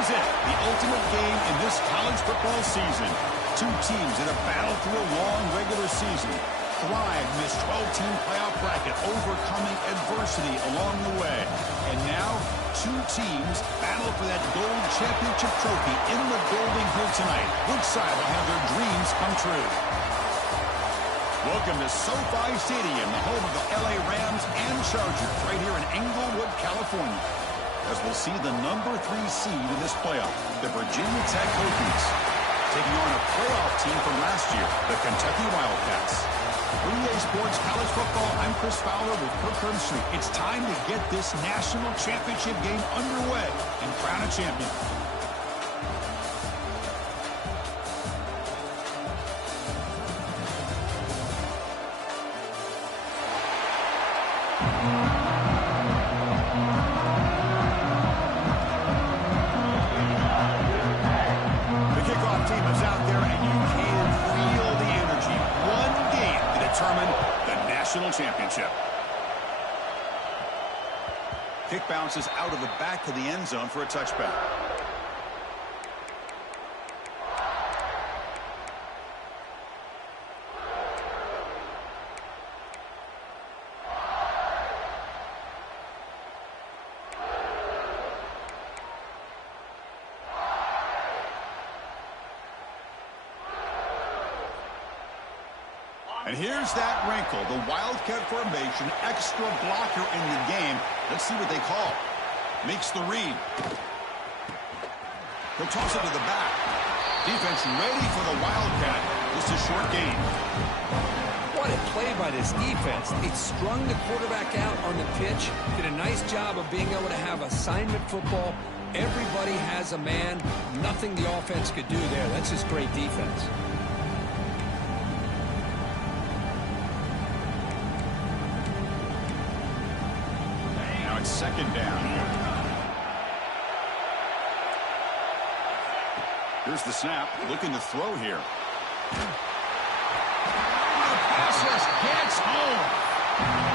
is it, the ultimate game in this college football season. Two teams that have battled through a long regular season, thrived in this 12-team playoff bracket, overcoming adversity along the way. And now, two teams battle for that gold championship trophy in the Golden Hill tonight. Which side will have their dreams come true? Welcome to SoFi Stadium, the home of the LA Rams and Chargers, right here in Englewood, California. As we'll see the number 3 seed in this playoff, the Virginia Tech Hokies, taking on a playoff team from last year, the Kentucky Wildcats. For EA Sports College Football, I'm Chris Fowler with Kirkland Street. It's time to get this national championship game underway and crown a champion. Championship. Kick bounces out of the back of the end zone for a touchback. And here's that wrinkle, the Wildcat formation, extra blocker in the game. Let's see what they call. Makes the read. He'll toss it to the back. Defense ready for the Wildcat. Just a short gain. What a play by this defense. They strung the quarterback out on the pitch, did a nice job of being able to have assignment football. Everybody has a man. Nothing the offense could do there. That's just great defense. Second down. Here's the snap, looking to throw here. The pass rush gets home.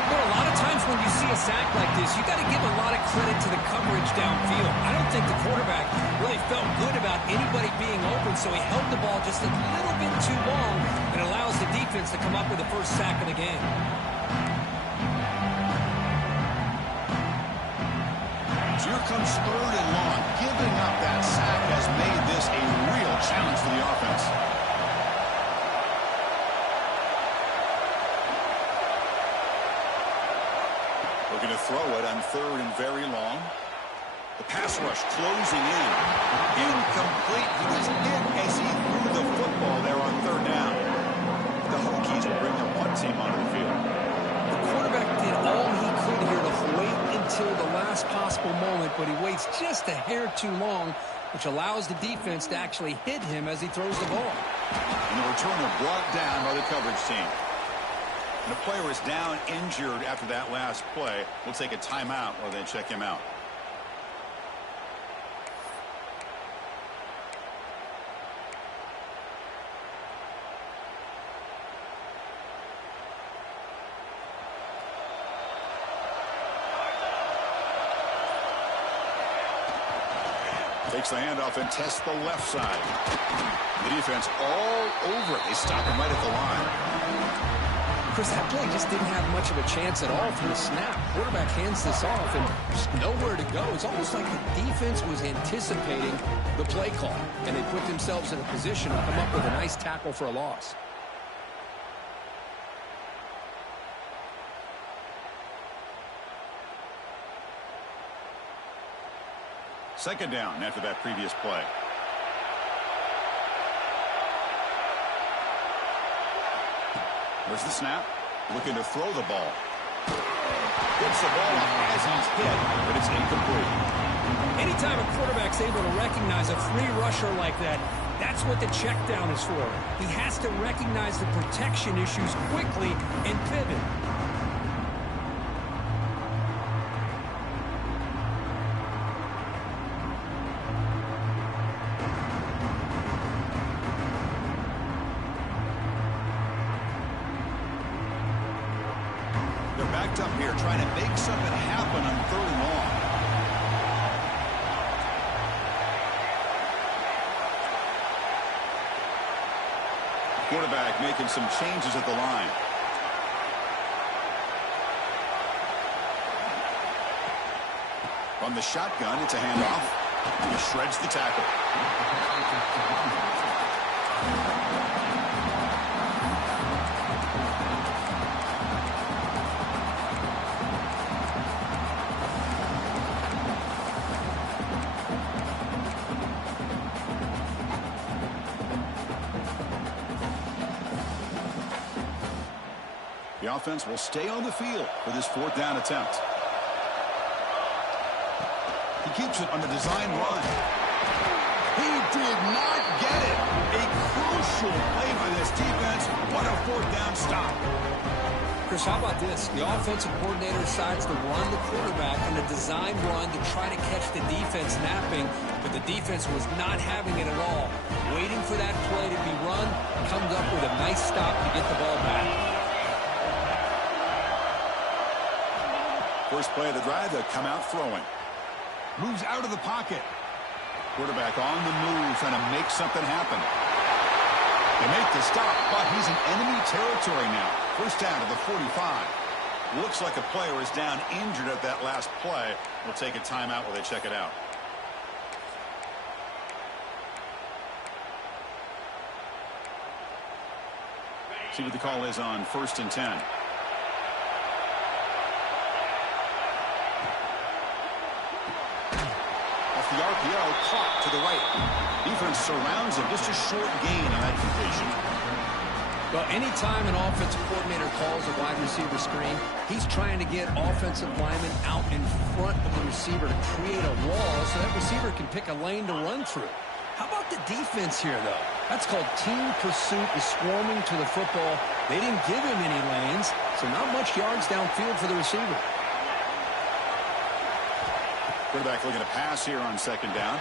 Well, a lot of times when you see a sack like this, you got to give a lot of credit to the coverage downfield. I don't think the quarterback really felt good about anybody being open, so he held the ball just a little bit too long and allows the defense to come up with the first sack of the game. Here comes 3rd and long. Giving up that sack has made this a real challenge for the offense. Looking to throw it on 3rd and very long. The pass rush closing in. Incomplete. He was hit as he threw the football there on 3rd down. The Hokies will bring their punt team onto the field. The quarterback did all he could here to wait until the last possible moment, but he waits just a hair too long, which allows the defense to actually hit him as he throws the ball. And the returner brought down by the coverage team. And the player is down injured after that last play. We'll take a timeout while they check him out. Takes the handoff and tests the left side. The defense all over it. They stop him right at the line. Chris, that play just didn't have much of a chance at all from the snap. Quarterback hands this off and there's nowhere to go. It's almost like the defense was anticipating the play call, and they put themselves in a position to come up with a nice tackle for a loss. Second down after that previous play. Where's the snap? Looking to throw the ball. Gets the ball as he's hit, but it's incomplete. Anytime a quarterback's able to recognize a free rusher like that, that's what the check down is for. He has to recognize the protection issues quickly and pivot. Up here trying to make something happen on 3rd and long. Quarterback making some changes at the line. From the shotgun, it's a handoff. He shreds the tackle. The offense will stay on the field for this 4th down attempt. He keeps it on the design run. He did not get it. A crucial play by this defense. What a 4th down stop. Chris, how about this? The offensive coordinator decides to run the quarterback on a design run to try to catch the defense napping, but the defense was not having it at all. Waiting for that play to be run, comes up with a nice stop to get the ball back. First play of the drive, they'll come out throwing. Moves out of the pocket. Quarterback on the move, trying to make something happen. They make the stop, but he's in enemy territory now. First down to the 45. Looks like a player is down injured at that last play. We'll take a timeout while they check it out. See what the call is on 1st and 10. The RPO caught to the right. Defense surrounds him. Just a short gain on that completion. Well, anytime an offensive coordinator calls a wide receiver screen, he's trying to get offensive linemen out in front of the receiver to create a wall so that receiver can pick a lane to run through. How about the defense here, though? That's called team pursuit and swarming to the football. They didn't give him any lanes, so not much yards downfield for the receiver. Quarterback looking to pass here on 2nd down.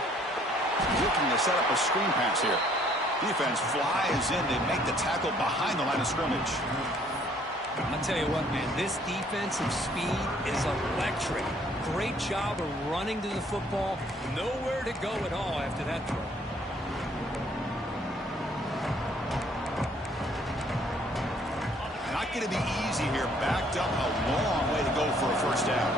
Looking to set up a screen pass here. Defense flies in. They make the tackle behind the line of scrimmage. I'll tell you what, man, this defensive speed is electric. Great job of running to the football. Nowhere to go at all after that throw. Not going to be easy here. Backed up a long way to go for a first down.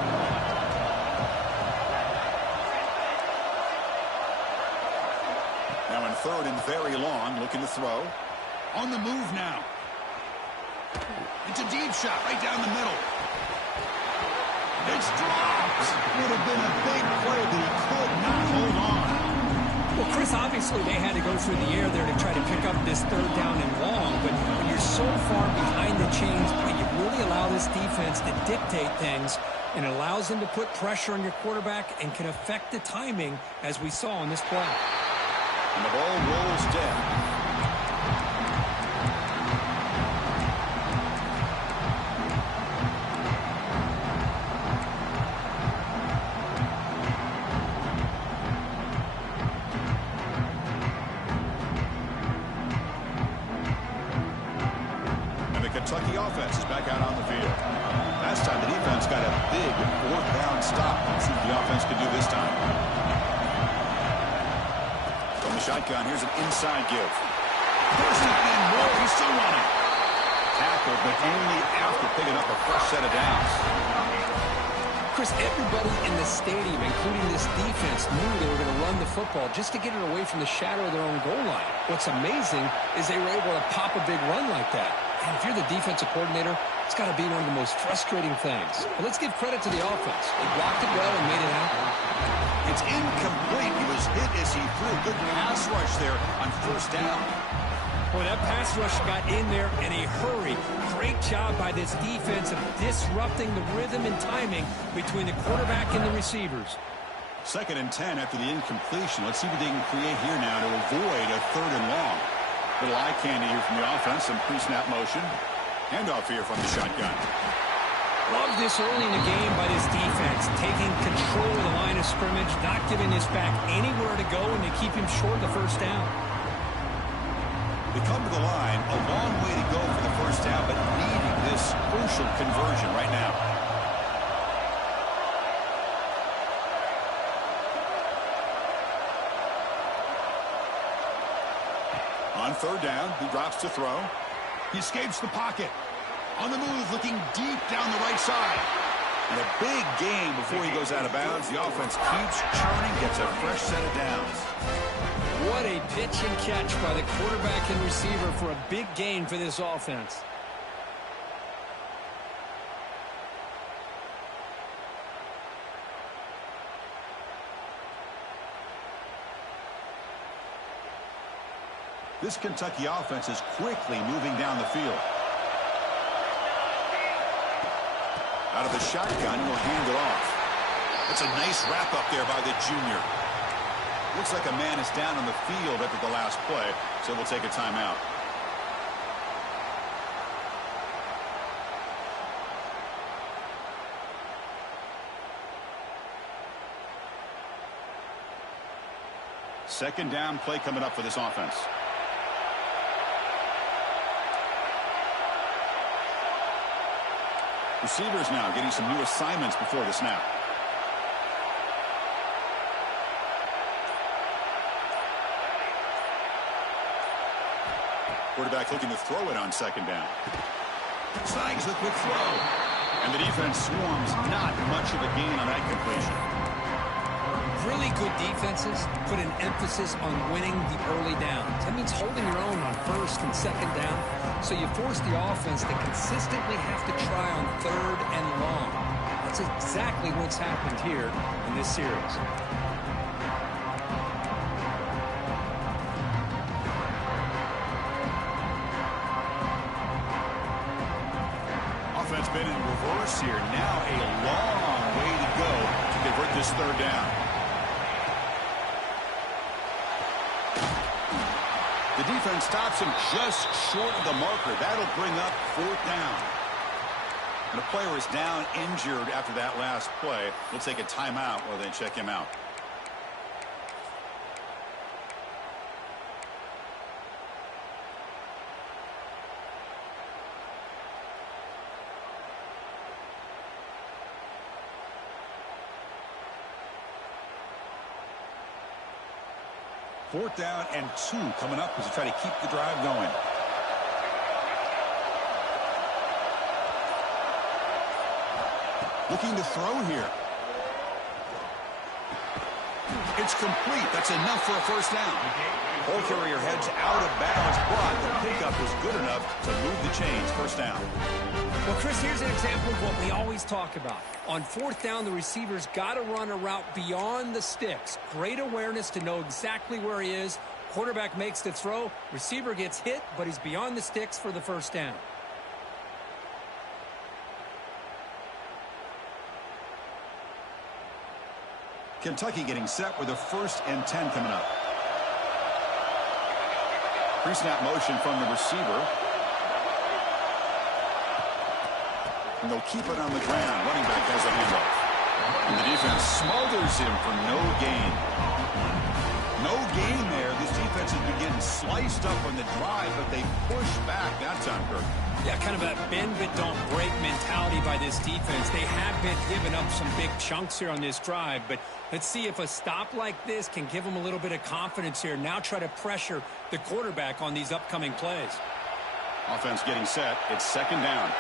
Now in 3rd and very long, looking to throw. On the move now. It's a deep shot right down the middle. It's dropped. Would have been a big play, but he could not hold on. Well, Chris, obviously they had to go through the air there to try to pick up this 3rd down and long, but when you're so far behind the chains, you really allow this defense to dictate things, and it allows them to put pressure on your quarterback and can affect the timing, as we saw on this play. And the ball rolls dead. And the Kentucky offense is back out on the field. Last time the defense got a big 4th down stop. Let's see what the offense can do this time. Shotgun, here's an inside give. First and more, he's still running. Tackle, but only after picking up a fresh set of downs. Chris, everybody in the stadium, including this defense, knew they were going to run the football just to get it away from the shadow of their own goal line. What's amazing is they were able to pop a big run like that. And if you're the defensive coordinator, it's got to be one of the most frustrating things. But let's give credit to the offense. They blocked it well and made it happen. It's incomplete. He was hit as he threw. Good pass rush there on 1st down. Boy, that pass rush got in there in a hurry. Great job by this defense of disrupting the rhythm and timing between the quarterback and the receivers. 2nd and 10 after the incompletion. Let's see what they can create here now to avoid a 3rd and long. Little eye candy here from the offense. Some pre-snap motion. Handoff here from the shotgun. Love this early in the game by this defense, taking control of the line of scrimmage, not giving this back anywhere to go, and they keep him short of the 1st down. They come to the line, a long way to go for the 1st down, but needing this crucial conversion right now. On On third down, he drops to throw. He escapes the pocket. On the move, looking deep down the right side. And a big gain before he goes out of bounds. The offense keeps churning, gets a fresh set of downs. What a pitch and catch by the quarterback and receiver for a big gain for this offense. This Kentucky offense is quickly moving down the field. Out of the shotgun, he'll hand it off. That's a nice wrap up there by the junior. Looks like a man is down on the field after the last play, so we'll take a timeout. Second down play coming up for this offense. Receivers now getting some new assignments before the snap. Quarterback looking to throw it on second down. Snags the quick throw. And the defense swarms, not much of a gain on that completion. Really good defenses put an emphasis on winning the early downs. That means holding your own on first and second down. So you force the offense to consistently have to try on third and long. That's exactly what's happened here in this series. Offense been in reverse here. Now a long way to go to convert this third down. The defense stops him just short of the marker. That'll bring up fourth down. And the player is down injured after that last play. We'll take a timeout while they check him out. Fourth down and 2 coming up as they try to keep the drive going. Looking to throw here. It's complete. That's enough for a first down. Ball carrier heads out of bounds, but the pickup is good enough to move the chains. First down. Well, Chris, here's an example of what we always talk about. On fourth down, the receiver's got to run a route beyond the sticks. Great awareness to know exactly where he is. Quarterback makes the throw. Receiver gets hit, but he's beyond the sticks for the first down. Kentucky getting set with a 1st and 10 coming up. Pre-snap motion from the receiver. And they'll keep it on the ground. Running back has a handoff. And the defense smothers him for no gain. No gain there. This defense has been getting sliced up on the drive, but they push back that time, Kirk. Yeah, kind of a bend but don't break mentality by this defense. They have been giving up some big chunks here on this drive, but let's see if a stop like this can give them a little bit of confidence here. Now try to pressure the quarterback on these upcoming plays. Offense getting set. It's second down.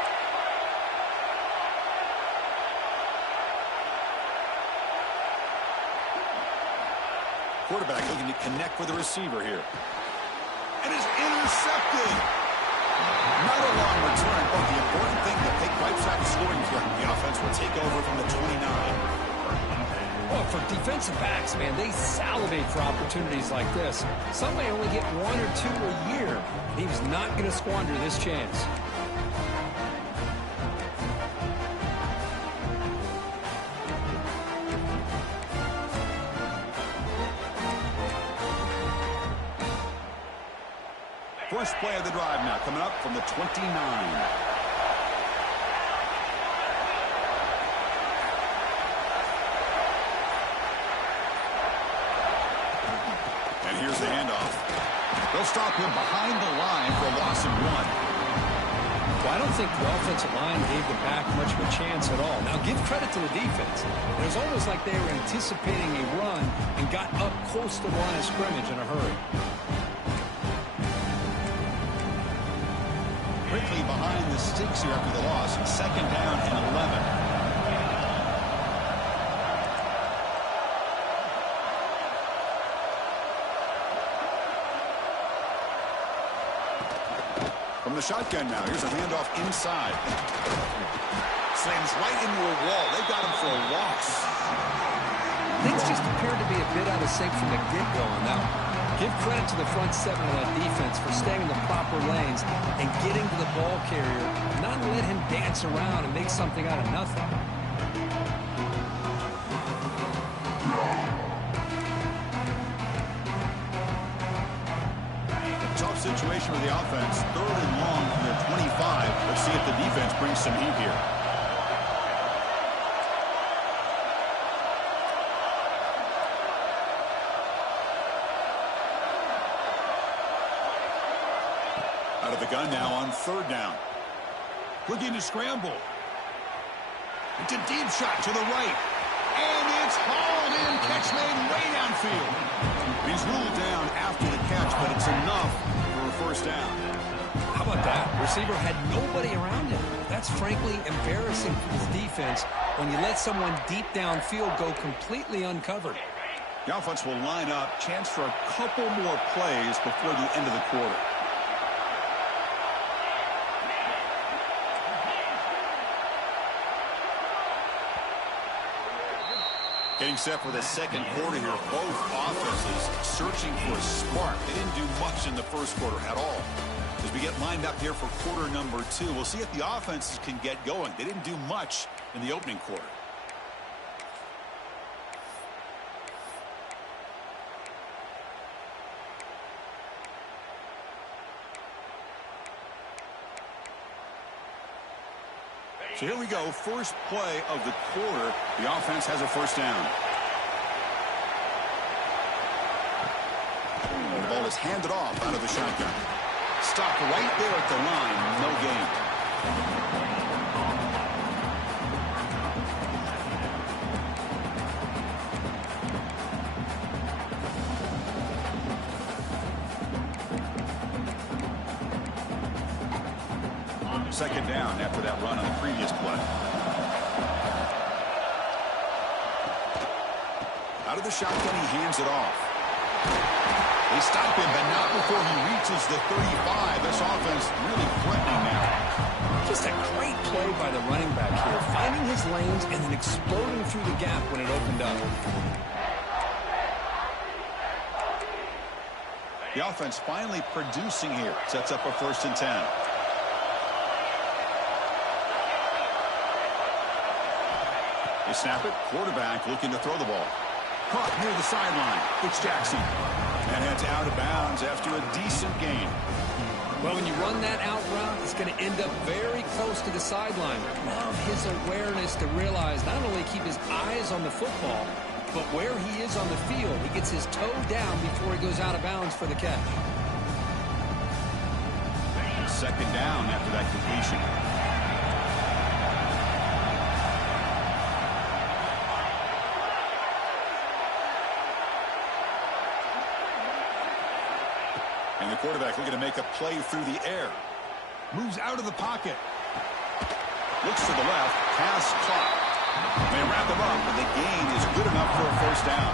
Quarterback looking to connect with the receiver here. And is intercepted. Not a long return, but the important thing that they wipes out the scoring threat. The offense will take over from the 29. Well, for defensive backs, man, they salivate for opportunities like this. Some may only get 1 or 2 a year. He was not going to squander this chance. First play of the drive now coming up from the 29. And here's the handoff. They'll stop him behind the line for a loss of 1. Well, I don't think the offensive line gave the back much of a chance at all. Now, give credit to the defense. It was almost like they were anticipating a run and got up close to the line of scrimmage in a hurry. quickly behind the sticks here after the loss. Second down and 11. From the shotgun now, here's a handoff inside. Slams right into a wall. They got him for a loss. Things just appeared to be a bit out of sync from the get-go on that one. Give credit to the front seven of that defense for staying in the proper lanes and getting to the ball carrier, not let him dance around and make something out of nothing. Tough situation for the offense. Third and long from their 25. Let's see if the defense brings some heat here. Out of the gun now on third down. Looking to scramble. It's a deep shot to the right. And it's hauled in. Catch made way downfield. He's ruled down after the catch, but it's enough for a first down. How about that? Receiver had nobody around him. That's frankly embarrassing for his defense when you let someone deep downfield go completely uncovered. The offense will line up. Chance for a couple more plays before the end of the quarter. Getting set for the second quarter here. Both offenses searching for a spark. They didn't do much in the first quarter at all. As we get lined up here for quarter number 2, we'll see if the offenses can get going. They didn't do much in the opening quarter. So here we go, first play of the quarter. The offense has a first down. And the ball is handed off out of the shotgun. Stopped right there at the line, no gain. Second down after that run on the previous play. Out of the shotgun, he hands it off. They stop him, but not before he reaches the 35. This offense really threatening now. Just a great play by the running back here, finding his lanes and then exploding through the gap when it opened up. The offense finally producing here. Sets up a 1st and 10. They snap it. Quarterback looking to throw the ball. Caught near the sideline. It's Jackson. And heads out of bounds after a decent gain. Well, when you run that out route, it's going to end up very close to the sideline. Love his awareness to realize not only keep his eyes on the football, but where he is on the field. He gets his toe down before he goes out of bounds for the catch. Second down after that completion. And the quarterback looking to make a play through the air. Moves out of the pocket. Looks to the left. Pass caught. They wrap him up, and the gain is good enough for a first down.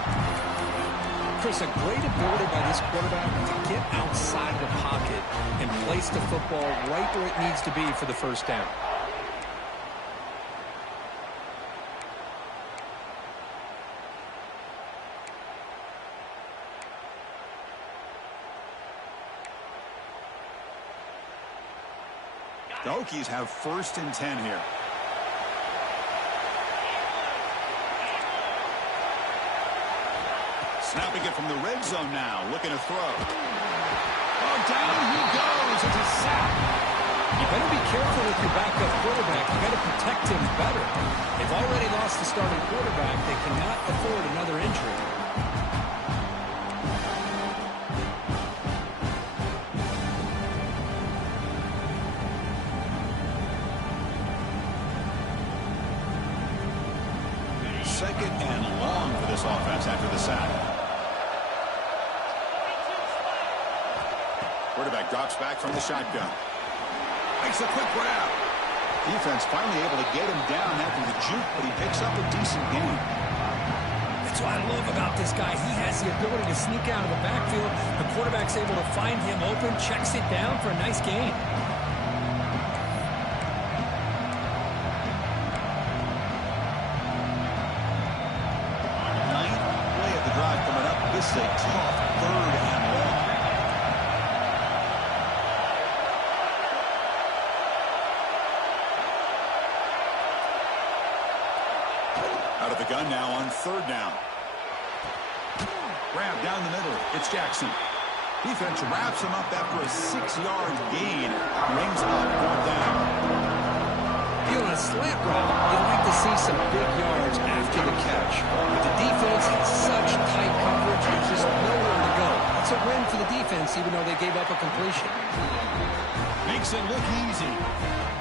Chris, a great ability by this quarterback to get outside the pocket and place the football right where it needs to be for the first down. The Hokies have 1st and 10 here. Snapping it from the red zone now, looking to throw. Oh, down he goes. It's a sack. You better be careful with your backup quarterback. You got to protect him better. They've already lost the starting quarterback. They cannot afford another injury. Second and long for this offense after the sack. Quarterback drops back from the shotgun. Makes a quick grab. Defense finally able to get him down after the juke, but he picks up a decent gain. That's what I love about this guy. He has the ability to sneak out of the backfield. The quarterback's able to find him open, checks it down for a nice gain. Ninth play of the drive coming up. This is a tough 3rd and long. Out of the gun now on 3rd down. Grab down the middle. It's Jackson. Defense wraps him up after a 6-yard gain. Brings up 4th down. On a slant route, you'd like to see some big yards after the catch. But the defense has such tight coverage, there's just nowhere to go. It's a win for the defense, even though they gave up a completion. Makes it look easy.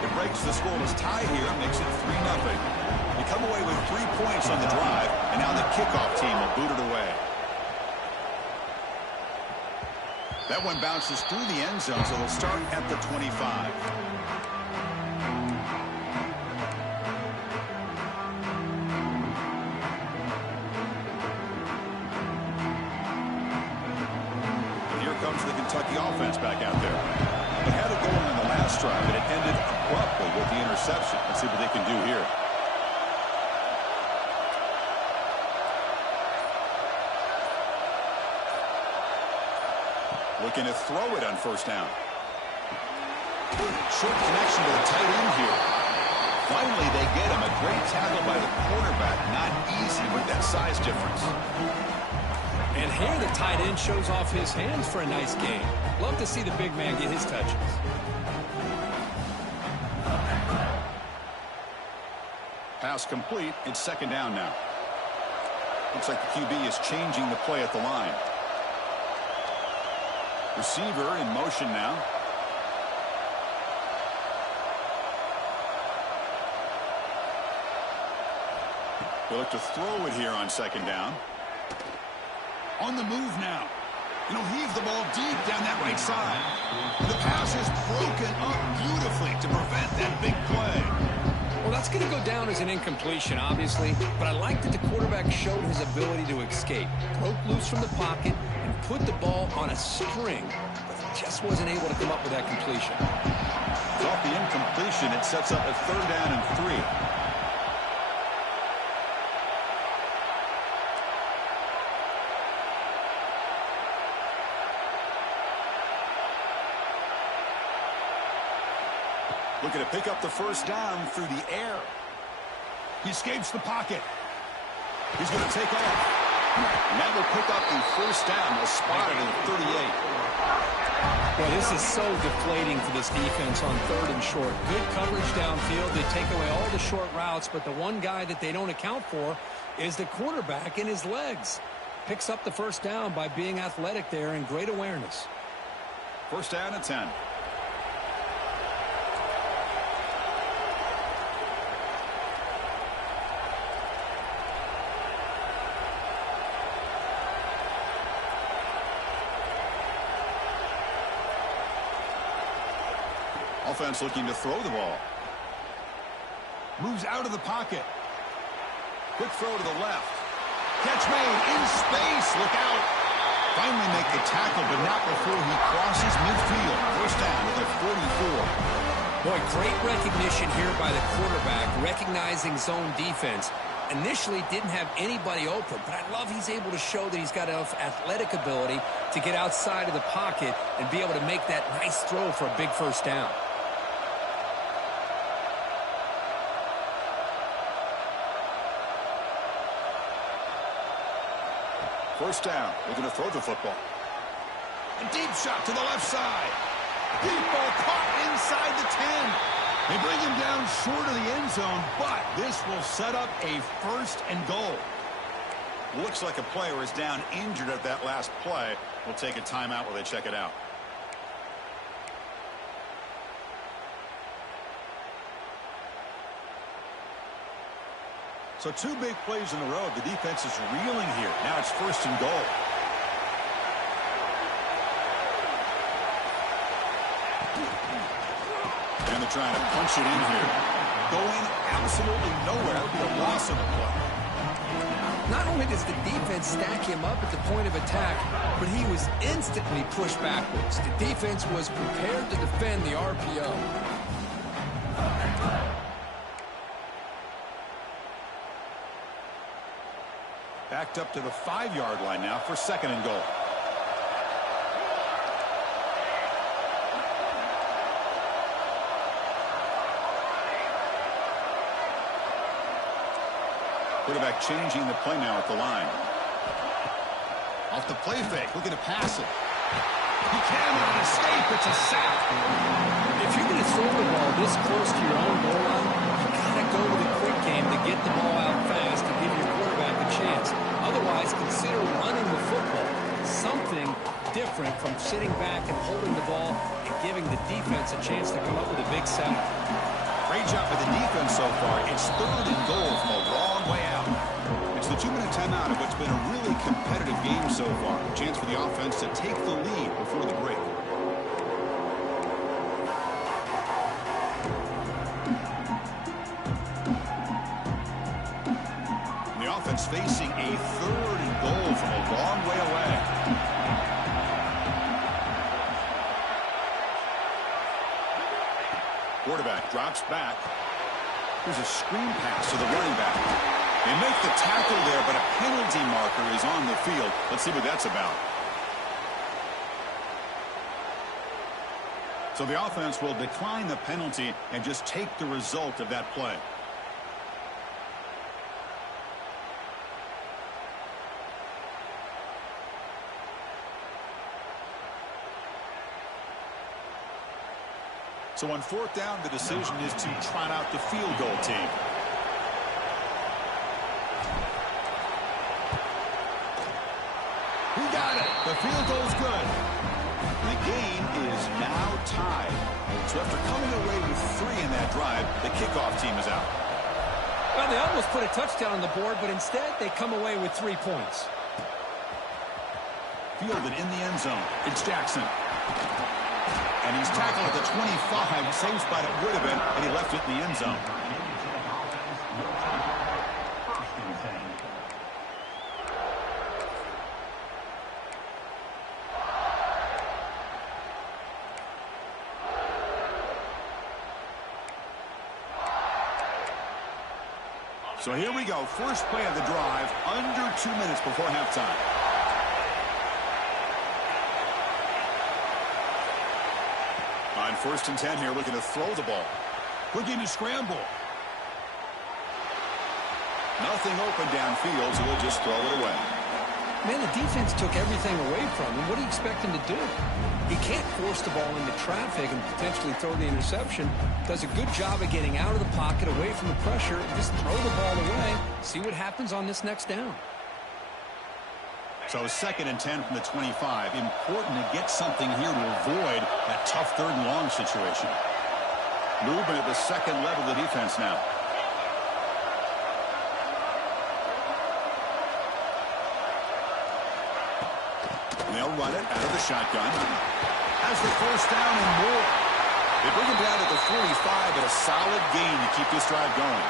It breaks the scoreless tie here, makes it 3-0. They come away with 3 points on the drive, and now the kickoff team will boot it away. That one bounces through the end zone, so they'll start at the 25. The Kentucky offense back out there. They had it going on the last drive, but it ended abruptly with the interception. Let's see what they can do here. Looking to throw it on 1st down. Short connection to the tight end here. Finally, they get him. A great tackle by the quarterback. Not easy with that size difference. And here the tight end shows off his hands for a nice gain. Love to see the big man get his touches. Pass complete. It's 2nd down now. Looks like the QB is changing the play at the line. Receiver in motion now. They look to throw it here on 2nd down. On the move now. And he'll heave the ball deep down that right side. The pass is broken up beautifully to prevent that big play. Well, that's going to go down as an incompletion, obviously, but I like that the quarterback showed his ability to escape. Broke loose from the pocket and put the ball on a string, but he just wasn't able to come up with that completion. Off the incompletion, it sets up a 3rd down and 3. Looking to pick up the 1st down through the air. He escapes the pocket. He's going to take off. And that will pick up the 1st down. They'll spot it at 38. Well, this is so deflating for this defense on 3rd and short. Good coverage downfield. They take away all the short routes, but the one guy that they don't account for is the quarterback in his legs. Picks up the 1st down by being athletic there and great awareness. 1st down and 10. Offense looking to throw the ball. Moves out of the pocket. Quick throw to the left. Catch made in space. Look out. Finally make the tackle, but not before he crosses midfield. 1st down to the 44. Boy, great recognition here by the quarterback, recognizing zone defense. Initially didn't have anybody open, but I love he's able to show that he's got enough athletic ability to get outside of the pocket and be able to make that nice throw for a big 1st down. 1st down. They're going to throw the football. A deep shot to the left side. Deep ball caught inside the 10. They bring him down short of the end zone, but this will set up a 1st and goal. Looks like a player is down injured at that last play. We'll take a timeout while they check it out. So 2 big plays in a row. The defense is reeling here. Now it's 1st and goal. And to try to punch it in here. Going absolutely nowhere with the loss of the play. Not only does the defense stack him up at the point of attack, but he was instantly pushed backwards. The defense was prepared to defend the RPO. Backed up to the 5-yard line now for 2nd and goal. Quarterback changing the play now at the line. Off the play fake, looking to pass it. He cannot escape. It's a sack. If you're going to throw the ball this close to your own goal line, you got to go with a quick game to get the ball out fast to give your quarterback a chance. Otherwise, consider running the football. Something different from sitting back and holding the ball and giving the defense a chance to come up with a big sack. Great job by the defense so far. It's 3rd and goal from a long way out. It's the 2-minute timeout of what's been a really competitive game so far. A chance for the offense to take the lead before the break. The offense facing a 3rd and goal from a long way away. Quarterback drops back. Here's a screen pass to the running back. They make the tackle there, but a penalty marker is on the field. Let's see what that's about. So the offense will decline the penalty and just take the result of that play. So on 4th down, the decision is to trot out the field goal team. He got it. The field goal's good. The game is now tied. So after coming away with 3 in that drive, the kickoff team is out. Well, they almost put a touchdown on the board, but instead they come away with 3 points. Fielded in the end zone. It's Jackson. And he's tackled at the 25. Same spot it would have been, and he left it in the end zone. So here we go. First play of the drive, under 2 minutes before halftime. On 1st and 10 here, looking to throw the ball. Looking to scramble. Nothing open downfield, so we'll just throw it away. Man, the defense took everything away from him. What do you expect him to do? He can't force the ball into traffic and potentially throw the interception. Does a good job of getting out of the pocket, away from the pressure, and just throw the ball away. See what happens on this next down. So 2nd and 10 from the 25. Important to get something here to avoid that tough 3rd and long situation. Movement at the 2nd level of the defense now. They'll run it out of the shotgun. Has the 1st down and more. They bring him down to the 45, but a solid gain to keep this drive going.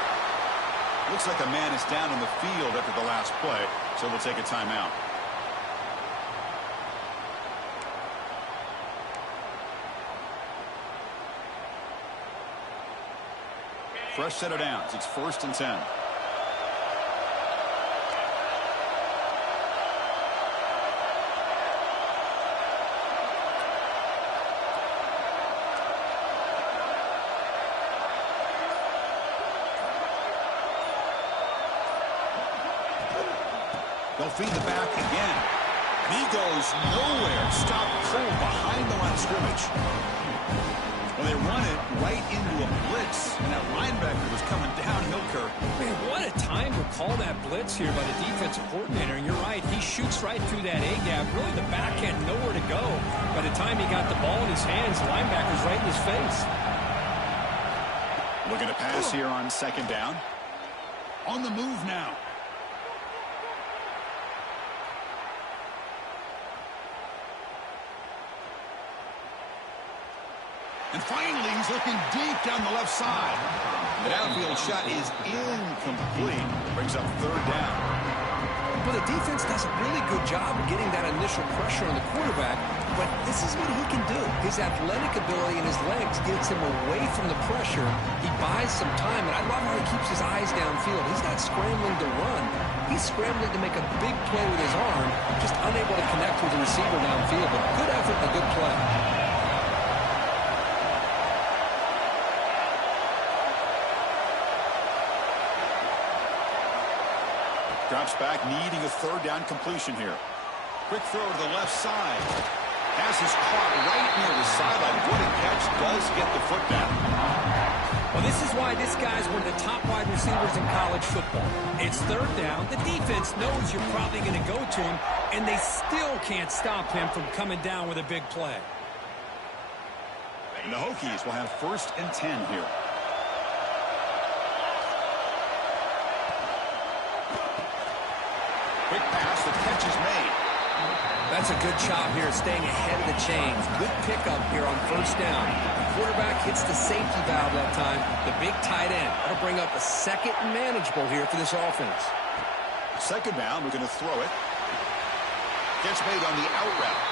Looks like a man is down on the field after the last play, so we'll take a timeout. Fresh set of downs. It's 1st and 10. They'll feed the back again. And he goes nowhere. Stopped cold behind the line of scrimmage. Well, they run it right into a blitz, and that linebacker was coming downhill, Kirk. Man, what a time to call that blitz here by the defensive coordinator. And you're right, he shoots right through that A-gap. Really, the back had nowhere to go. By the time he got the ball in his hands, the linebacker's right in his face. Looking to pass here on 2nd down. On the move now. And finally, he's looking deep down the left side. The downfield shot is incomplete. Brings up third down. Well, the defense does a really good job of getting that initial pressure on the quarterback, but this is what he can do. His athletic ability and his legs gets him away from the pressure. He buys some time, and I love how he keeps his eyes downfield. He's not scrambling to run. He's scrambling to make a big play with his arm, just unable to connect with the receiver downfield. But good effort and a good play. Drops back, needing a third down completion here. Quick throw to the left side. Pass is caught right near the sideline. What a catch, does get the foot down. Well, this is why this guy's one of the top wide receivers in college football. It's third down. The defense knows you're probably going to go to him, and they still can't stop him from coming down with a big play. And the Hokies will have 1st and 10 here. Quick pass, the catch is made. That's a good job here, staying ahead of the chains. Good pickup here on 1st down. The quarterback hits the safety valve that time. The big tight end. That'll bring up a 2nd and manageable here for this offense. 2nd down, we're going to throw it. Gets made on the out route.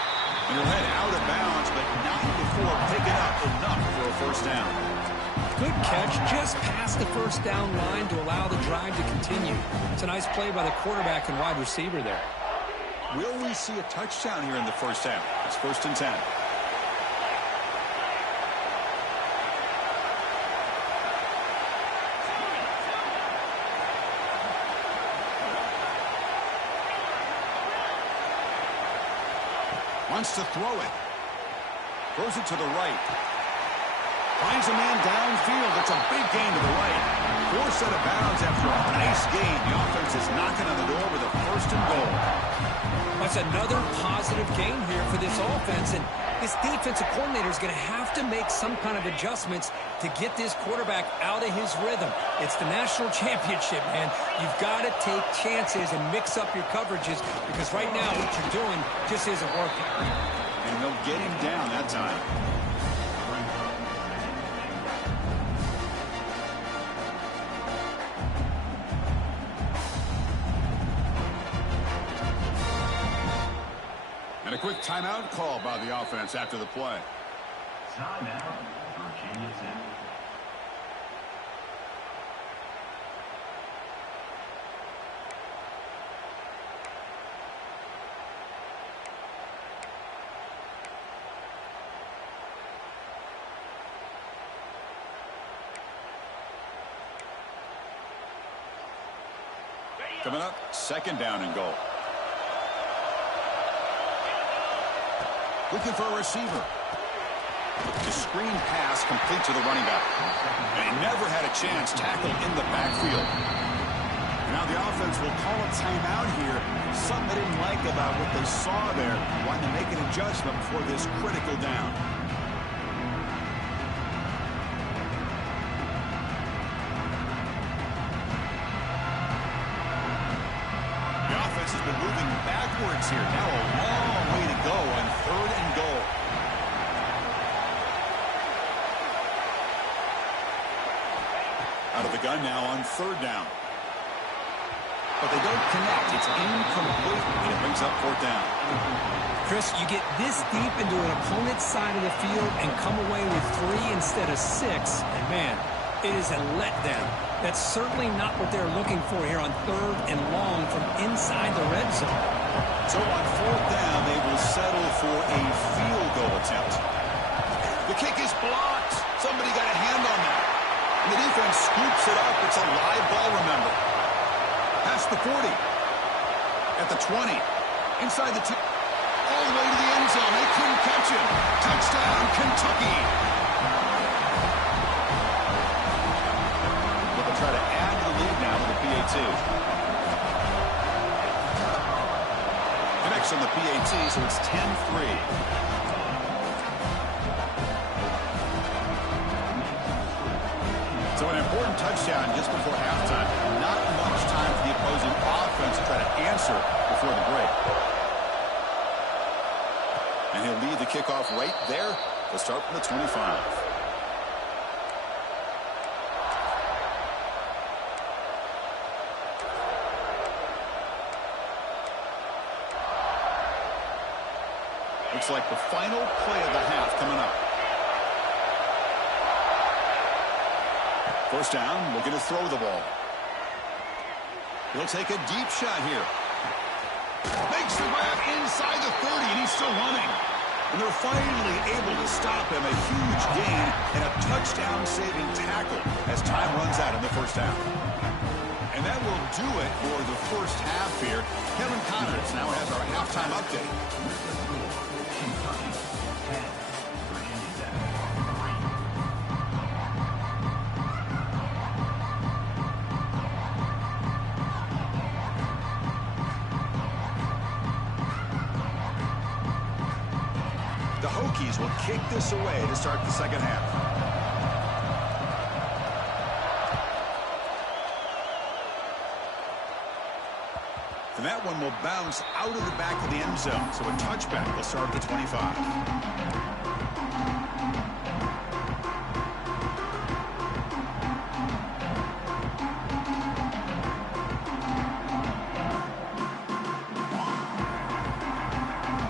And he'll head out of bounds, but not before picking up enough for a 1st down. Good catch, just past the 1st down line to allow the drive to continue. It's a nice play by the quarterback and wide receiver there. Will we see a touchdown here in the 1st half? It's 1st and 10. Wants to throw it. Throws it to the right. Finds a man downfield. It's a big gain to the right. 4 set of bounds after a nice gain. The offense is knocking on the door with a 1st and goal. That's another positive gain here for this offense, and this defensive coordinator is going to have to make some kind of adjustments to get this quarterback out of his rhythm. It's the national championship, man. You've got to take chances and mix up your coverages, because right now what you're doing just isn't working. And they'll get him down that time. And a quick timeout call by the offense after the play. Timeout, Virginia Tech. Coming up, 2nd down and goal. Looking for a receiver. The screen pass complete to the running back. And he never had a chance tackled in the backfield. Now the offense will call a timeout here. Something they didn't like about what they saw there. Wanting to make an adjustment for this critical down. The offense has been moving backwards here. Now a long way to go on 3rd and goal. Out of the gun now on 3rd down. But they don't connect. It's incomplete, and it brings up 4th down. Chris, you get this deep into an opponent's side of the field and come away with 3 instead of 6, and man, it is a letdown. That's certainly not what they're looking for here on 3rd and long from inside the red zone. So on 4th down, they will settle for a field goal attempt. The kick is blocked. Somebody got a hand on that. And the defense scoops it up. It's a live ball, remember. Past the 40. At the 20. Inside the 2. All the way to the end zone. They couldn't catch him. Touchdown, Kentucky. They'll try to add to the lead now with the PAT. Connects on the PAT, so it's 10-3. So an important touchdown just before halftime. Not much time for the opposing offense to try to answer before the break. And he'll lead the kickoff right there. They'll start from the 25. Looks like the final play of the half coming up. First down, looking to throw the ball. He'll take a deep shot here. Makes the grab inside the 30, and he's still running. And they're finally able to stop him. A huge gain and a touchdown-saving tackle as time runs out in the first half. And that will do it for the first half here. Kevin Connors now has our halftime update. Kentucky 10, Virginia Tech 3. The Hokies will kick this away to start the second half. And that one will bounce out of the back of the end zone. So a touchback will start at the 25.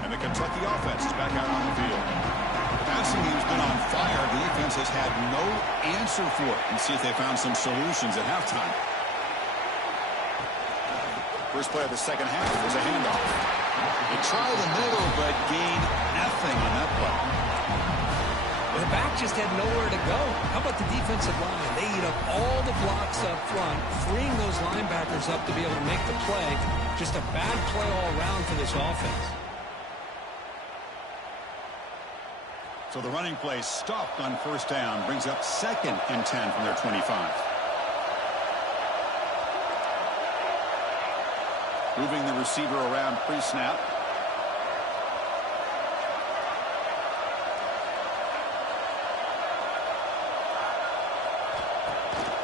And the Kentucky offense is back out on the field. The passing game's been on fire. The defense has had no answer for it. And see if they found some solutions at halftime. First play of the second half was a handoff. They try the middle, but gain nothing on that play. Well, the back just had nowhere to go. How about the defensive line? They eat up all the blocks up front, freeing those linebackers up to be able to make the play. Just a bad play all around for this offense. So the running play stopped on first down, brings up 2nd and 10 from their 25. Moving the receiver around pre-snap.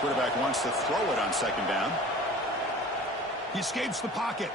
Quarterback wants to throw it on second down. He escapes the pocket.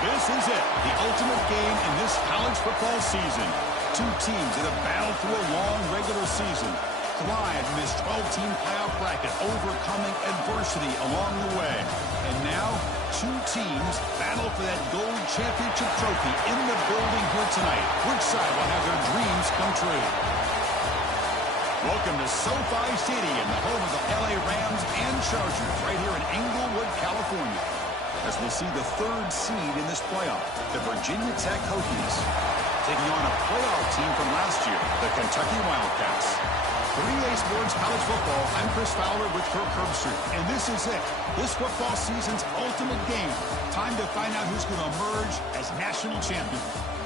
This is it, the ultimate game in this college football season. Two teams that have battled through a long regular season, thrived in this 12-team playoff bracket, overcoming adversity along the way. And now, two teams battle for that gold championship trophy in the building here tonight. Which side will have their dreams come true? Welcome to SoFi Stadium, the home of the LA Rams and Chargers, right here in Englewood, California. As we'll see the third seed in this playoff, the Virginia Tech Hokies, taking on a playoff team from last year, the Kentucky Wildcats. 3A Sports College Football, I'm Chris Fowler with Kirk Herbstreit, and this is it, this football season's ultimate game. Time to find out who's going to emerge as national champion.